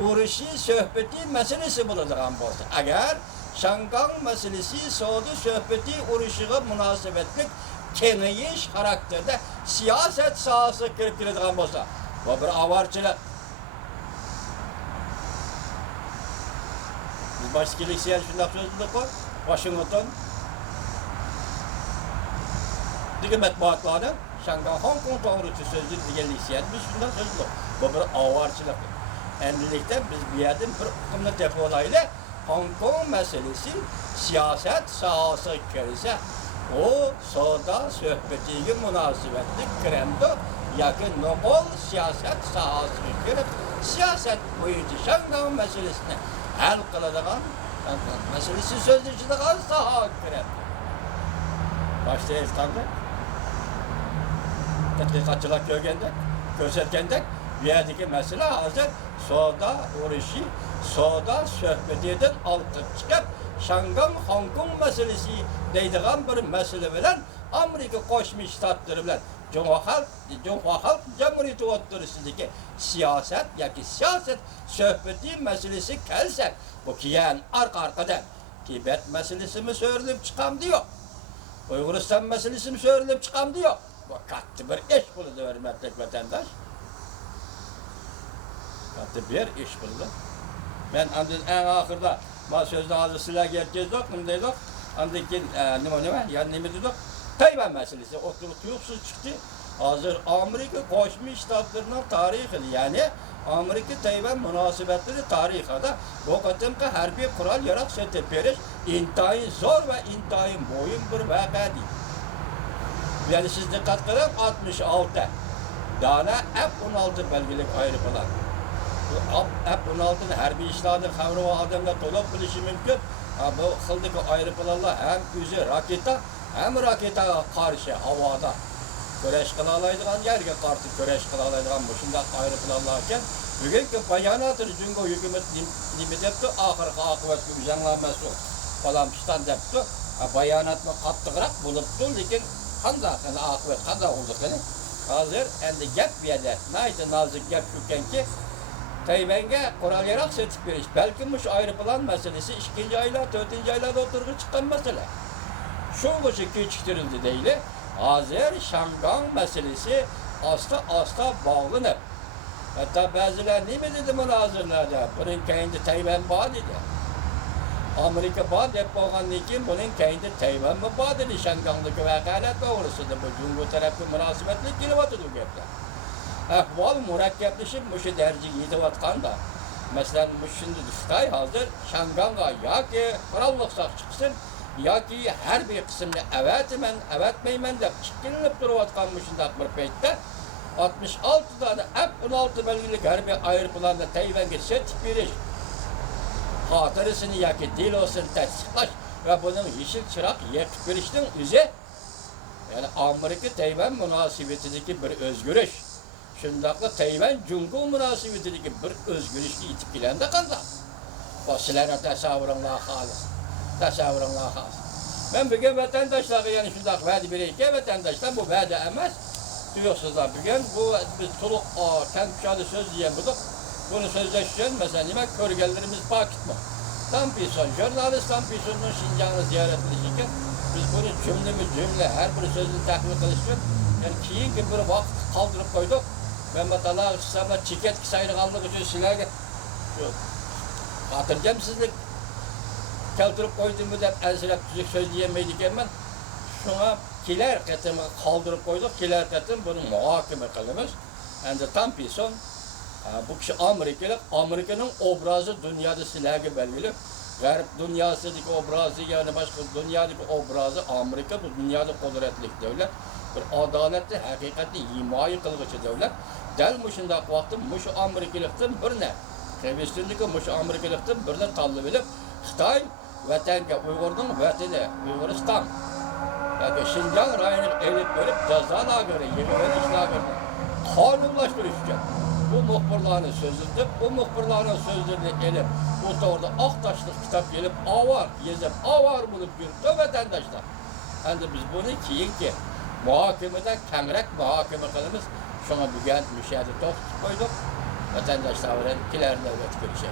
urushi söhbeti meselesi bulunduğun bolsa. Eğer Şangan meselesi soğudu söhbeti uruşuğa münasebetlik kengiyiş karakterde siyaset sahası kirip girdiğin bolsa. Bu bir avarçılık. Biz başkilik siyer şundak sözünde koy. Washington Dige matbuatlarda Şangan Hong Kong doğrusu sözü digenlik siyer. Biz şundak sözünde. Bu bir avarçılık. Endilikte biz bir yerden bir hükümlü depolayla Hong Kong meselesi siyaset sahası kirse o soda söhbetiyle münasebetli kremde yakın nokol siyaset sahası kirip siyaset boyunca Şangan meselesini hal kıladığın meselesi sözleştiğin saha kirip. Başta İstanbul'da tatbikatçılar görsetkende bir yerdeki mesele hazır soda uğraşı, soda söhbetinden alıp çıkıp Şangan Hong Kong meselesi deydiğen bir mesele bilen Amerika Koşmuş Ştatları bilen Cumhuriyet Halk Cumhuriyeti oturusundaki siyaset yaki siyaset söhbeti meselesi gelse bu kiyen arkadan Tibet meselesi mi söylenip çıkam diyor. Uyguristan meselesi mi söylenip çıkam diyor. Bu katı bir iş buludu hürmetlik vatandaş. Katı bir iş buludu. Ben en ahırda bazı sözde hazırsıyla geleceğiz neydi o? Andaki yani ne dedik? Tayvan meselesi oturup tuyuksuz çıktı. Hazır Amerika Koşmuş Ştatlarının tarihi yani Amerika Tayvan münasebetleri tarihada bu katımki harbi kural yarak söte periş intayın zor ve intayın boyun bir vaka değil. Yani siz dikkat kılın 66 tane F-16 belgelik ayrı falan. F-16'nın harbi işlerinin havru adamla dolap bilişi mümkün. Bu kıldaki ayrıpılarla hem üzeri raketa hem raketa karşı havada köreş kılalaydıgan yerge karşı köreş kılalaydıgan bu şundak ayrıpılarlarken bugünkü bayanatır Cungo hükümet limidepti ahırkı akıbetli üzerlenmesi falan piştan depti bayanat mı kattıqırak buluptu lekin kanda akıbet kanda olduk yani hazır endi gap bir yerde naydı nazik gap yükenki Tayvan'a kural yarak seçip veriş. Belki bu ayrıpılan meselesi 2. aylar, 4. aylarda oturup çıkan mesele. Şu kuşu geçiştirildi değil. Hazır Şangan meselesi asla bağlanıp. Hatta bazılar ne mi dedi münazırlarda? Bunun kendi Tayvan bağ dedi. Amerika bağ hep bağlan için bunun kendi Tayvan mı bağ dedi. Şangan'daki vakalet doğrusu da bu Cumhur tarafı münasebetli kilovatı bu gepler. Ahval murakkepleşip muşu derci yedivatkan da mesela muşunda düştay hazır Şangan'a ya ki krallıksak çıksın ya ki her bir kısımda evet meymen de çıkınılıp duruvatkan muşunda bir peytte 66 tane F-16 belgelik her bir ayrıpılanda Tayvan'a seçip veriş hatırısını ya ki dil olsun tasdiklaş ve bunun yeşil çırak yakıp verişten üze yani Amerika Tayvan münasebetindeki bir özgürüş şundakla Tayvan Cumhur münasebetindeki bir özgürlükle itip gelen de kaldı. Başçılara tasavvurunla halis. Ben bugün vatandaşlara yani şundak vədi bireyken vatandaşlar bu vədi emez. Duyuyorsunuzlar bugün bu biz tuluk kent söz diyen bulduk. Bunu sözleşeceğiz mesela demek körgellerimiz pakit mi? Tam bir son jurnalist tam bir sonun Şincan'ı ziyaret edilirken biz bunu cümle her bir sözünü tahmin kılıştık. Yani kiyin ki bir vakit kaldırıp koyduk. Ben mesela İslam'da çiket sayırganlık için silahı hatırlayacağım sizlik keltirip koyduğumu da ensirep tüzük söz diyemeydik hemen. Şuna kiler katımı kaldırıp koyduk. Kiler katım bunu muhakeme kılımız. Yani tam bir son bu kişi Amerika'nın obrazı dünyada silahı belgili. Garip dünyasındaki obrazı yani başka dünyadaki obrazı Amerika bu dünyada kudretlik devlet. Bir adaletli, hakikatli, himayı kılgıcı devlet. Del muşunda vakti muşu Amerikalıktan bir ne? Kevistindeki muşu Amerikalıktan bir ne tallı bilip Xitay vatanga Uygur'un vatani Uyguristan. Yani Şincan rayını elip verip ceza göre, yeni işler kanunlaştıracak. Bu muhbirlerin sözünde, bu muhbirlerin sözlerini elip, bu orada Aktaşlık kitap gelip avar bulup yürüttü vatandaşlar. Yani biz bunu ki muhakemeden kengrek muhakeme kılımız. Şuna bugün müşahede tostup koyduk. vatandaşlar bilen kiler nöbet görüşe.